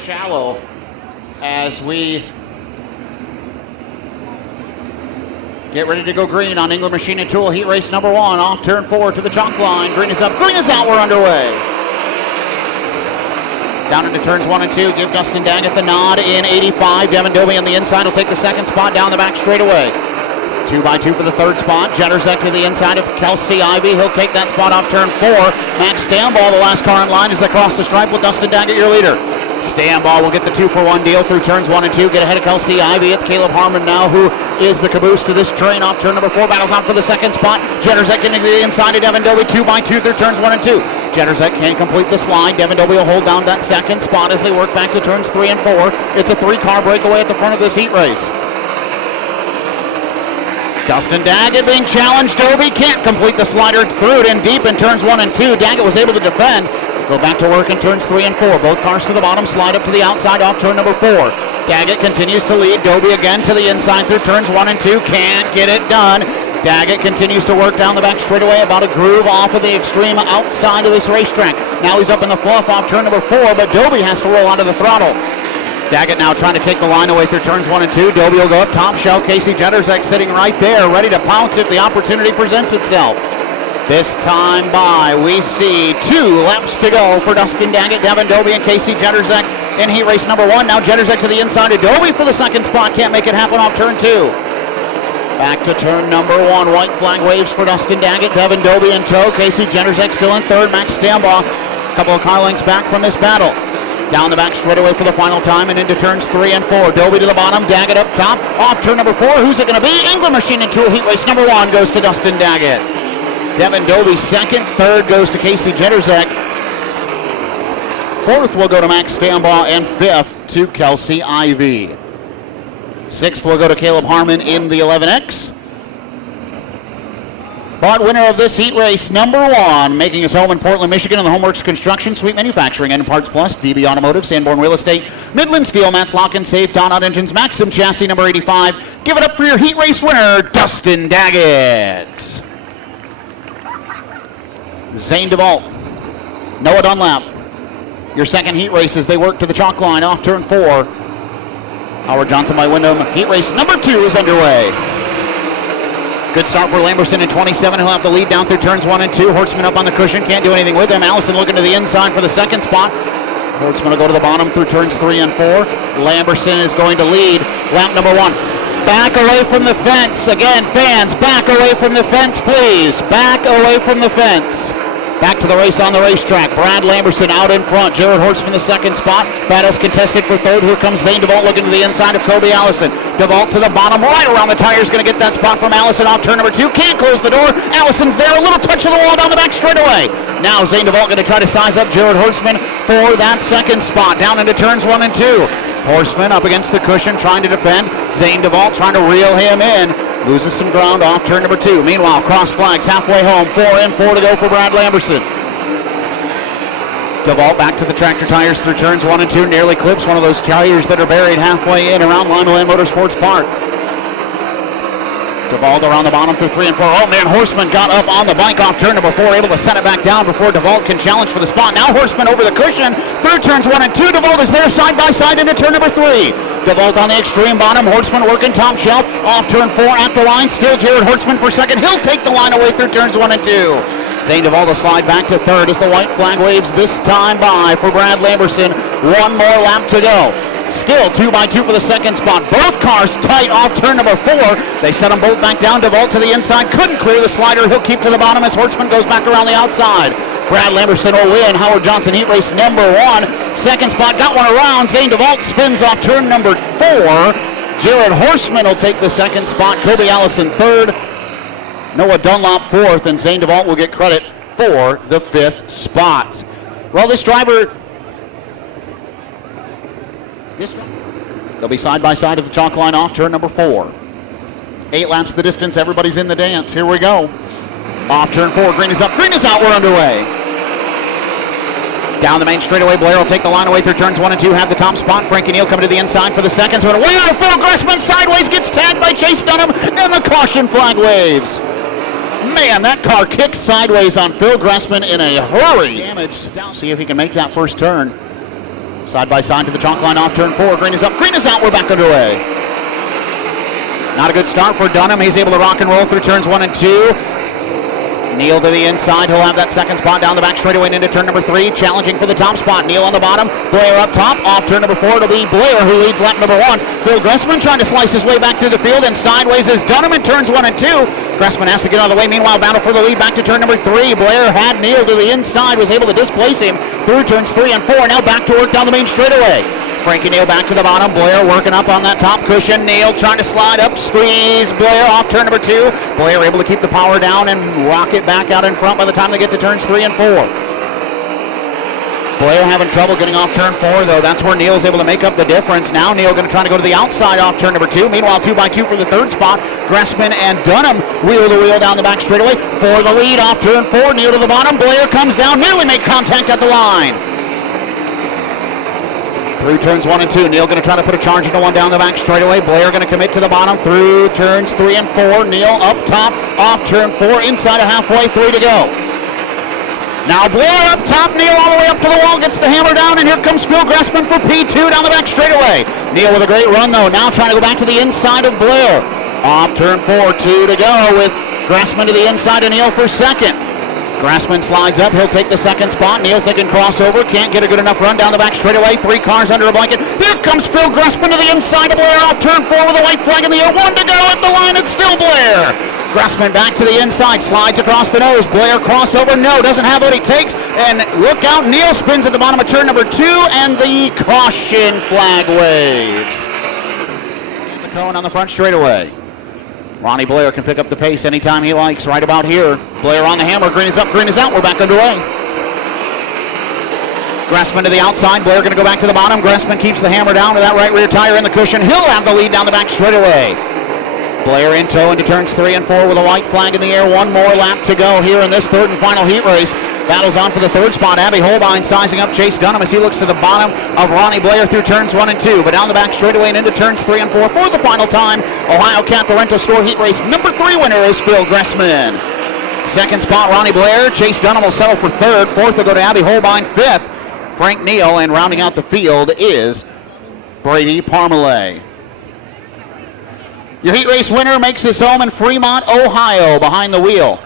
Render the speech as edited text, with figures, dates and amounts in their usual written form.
shallow as we get ready to go green on England Machine and Tool heat race number 1 off turn 4 to the chalk line. Green is up, green is out, we're underway. Down into turns 1 and 2, give Dustin Daggett the nod in 85. Devin Dobie on the inside will take the second spot down the back straightaway. 2x2 for the third spot. Jetterzek to the inside of Kelsey Ivey. He'll take that spot off turn 4. Max Stamball, the last car in line, as they cross the stripe with Dustin Daggett, your leader. Stamball will get the 2-for-1 deal through turns 1 and 2. Get ahead of Kelsey Ivey. It's Caleb Harmon now who is the caboose to this train off turn number 4. Battles on for the second spot. Jetterzek getting to the inside of Devin Dobie. 2x2 through turns 1 and 2. Jetterzek can't complete the slide. Devin Dobie will hold down that second spot as they work back to turns 3 and 4. It's a 3-car breakaway at the front of this heat race. Dustin Daggett being challenged. Dobie can't complete the slider, threw it in deep in turns 1 and 2. Daggett was able to defend. Go back to work in turns 3 and 4. Both cars to the bottom, slide up to the outside off turn number 4. Daggett continues to lead. Dobie again to the inside through turns 1 and 2. Can't get it done. Daggett continues to work down the back straightaway, about a groove off of the extreme outside of this racetrack. Now he's up in the fluff off turn number 4, but Dobie has to roll onto the throttle. Daggett now trying to take the line away through turns 1 and 2. Dobie will go up top shelf. Casey Jetterzek sitting right there, ready to pounce if the opportunity presents itself. This time by, we see 2 laps to go for Dustin Daggett, Devin Dobie, and Casey Jetterzek in heat race number 1. Now Jetterzek to the inside of Dobie for the second spot. Can't make it happen off turn 2. Back to turn number 1. White flag waves for Dustin Daggett, Devin Dobie in tow. Casey Jetterzek still in third. Max Stamball a couple of car lengths back from this battle. Down the back straightaway for the final time and into turns 3 and 4. Dobie to the bottom, Daggett up top. Off turn number 4, who's it going to be? England Machine and Tool heat race number 1 goes to Dustin Daggett. Devin Dobie second, third goes to Casey Jetterzek. Fourth will go to Max Stamball, and fifth to Kelsey Ivey. Sixth will go to Caleb Harmon in the 11X. But winner of this heat race, number 1, making his home in Portland, Michigan, in the Homeworks Construction, Sweet Manufacturing, and Parts Plus, DB Automotive, Sanborn Real Estate, Midland Steel, Matt's Lock and Safe, Donut Engines, Maxim Chassis, number 85. Give it up for your heat race winner, Dustin Daggett. Zane DeVault, Noah Dunlap, your second heat race as they work to the chalk line off turn 4. Howard Johnson by Wyndham. Heat race number 2 is underway. Good start for Lamberson in 27. He'll have the lead down through turns 1 and 2. Hortzman up on the cushion, can't do anything with him. Allison looking to the inside for the second spot. Hortzman will go to the bottom through turns 3 and 4. Lamberson is going to lead lap number 1. Back away from the fence. Again, fans, back away from the fence, please. Back away from the fence. Back to the race on the racetrack. Brad Lamberson out in front. Jared Hortzman the second spot. Battles contested for third. Here comes Zane DeVault looking to the inside of Kobe Allison. DeVault to the bottom, right around the tires. Going to get that spot from Allison off turn number 2. Can't close the door. Allison's there. A little touch of the wall down the back straightaway. Now Zane DeVault going to try to size up Jared Hortzman for that second spot. Down into turns 1 and 2. Hortzman up against the cushion trying to defend. Zane DeVault trying to reel him in. Loses some ground off turn number 2. Meanwhile, cross flags halfway home. 4 and 4 to go for Brad Lamberson. DeVault back to the tractor tires through turns 1 and 2. Nearly clips one of those tires that are buried halfway in around Limaland Motorsports Park. DeVault around the bottom through 3 and 4. Oh man, Hortzman got up on the bike off turn number 4, able to set it back down before DeVault can challenge for the spot. Now Hortzman over the cushion through turns 1 and 2. DeVault is there side by side into turn number 3. DeVault on the extreme bottom. Hortzman working top shelf. Off turn 4 at the line. Still Jared Hortzman for second. He'll take the line away through turns 1 and 2. Zane DeVault will slide back to third as the white flag waves this time by for Brad Lamberson. 1 more lap to go. Still 2x2 for the second spot. Both cars tight off turn number 4. They set them both back down. DeVault to the inside. Couldn't clear the slider. He'll keep to the bottom as Hortzman goes back around the outside. Brad Lamberson will win Howard Johnson heat race number 1. Second spot got one around. Zane DeVault spins off turn number 4. Jared Hortzman will take the second spot. Kobe Allison third. Noah Dunlop fourth, and Zane DeVault will get credit for the 5th spot. Well, they'll be side by side at the chalk line off turn number 4. 8 laps the distance, everybody's in the dance. Here we go. Off turn 4, green is up, green is out, we're underway. Down the main straightaway, Blair will take the line away through turns 1 and 2, have the top spot. Frankie Neal coming to the inside for the second spot. Wow, Phil Gressman sideways gets tagged by Chase Dunham, and the caution flag waves. Man, that car kicked sideways on Phil Gressman in a hurry. Damage. See if he can make that first turn. Side by side to the chalk line off turn 4. Green is up, green is out, we're back underway. Not a good start for Dunham. He's able to rock and roll through turns 1 and 2. Neal to the inside. He'll have that second spot down the back straightaway and into turn number 3. Challenging for the top spot. Neal on the bottom. Blair up top. Off turn number 4. It'll be Blair who leads lap number 1. Phil Gressman trying to slice his way back through the field, and sideways is Dunham in turns 1 and 2. Gressman has to get out of the way. Meanwhile, battle for the lead back to turn number 3. Blair had Neal to the inside. Was able to displace him through turns 3 and 4. Now back to work down the main straightaway. Frankie Neal back to the bottom. Blair working up on that top cushion. Neal trying to slide up. Squeeze Blair off turn number 2. Blair able to keep the power down and rock it back out in front by the time they get to turns 3 and 4. Blair having trouble getting off turn 4, though. That's where Neal's able to make up the difference. Now Neal going to try to go to the outside off turn number 2. Meanwhile, 2x2 for the third spot. Gressman and Dunham wheel to wheel down the back straightaway for the lead off turn 4. Neal to the bottom. Blair comes down. Nearly made contact at the line. Through turns 1 and 2. Neal going to try to put a charge into one down the back straightaway. Blair going to commit to the bottom through turns 3 and 4. Neal up top, off turn 4, inside of halfway, 3 to go. Now Blair up top, Neal all the way up to the wall, gets the hammer down, and here comes Phil Gressman for P2 down the back straightaway. Neal with a great run, though, now trying to go back to the inside of Blair. Off turn 4, 2 to go with Gressman to the inside and Neal for second. Gressman slides up. He'll take the second spot. Neal thinking crossover. Can't get a good enough run down the back straightaway. 3 cars under a blanket. Here comes Phil Gressman to the inside of Blair off turn 4 with a white flag in the air. 1 to go at the line. It's still Blair. Gressman back to the inside. Slides across the nose. Blair crossover. No, doesn't have what he takes. And look out. Neal spins at the bottom of turn number 2. And the caution flag waves. The cone on the front straightaway. Ronnie Blair can pick up the pace anytime he likes right about here. Blair on the hammer. Green is up, green is out. We're back underway. Gressman to the outside. Blair going to go back to the bottom. Gressman keeps the hammer down to that right rear tire in the cushion. He'll have the lead down the back straightaway. Blair in tow into turns 3 and 4 with a white flag in the air. 1 more lap to go here in this third and final heat race. Battles on for the third spot. Abby Holbein sizing up Chase Dunham as he looks to the bottom of Ronnie Blair through turns 1 and 2. But down the back straightaway and into turns 3 and 4 for the final time. OhioCAT, the rental store heat race number 3 winner is Phil Gressman. Second spot, Ronnie Blair. Chase Dunham will settle for third. Fourth will go to Abby Holbein. Fifth, Frank Neal. And rounding out the field is Brady Parmalee. Your heat race winner makes his home in Fremont, Ohio, behind the wheel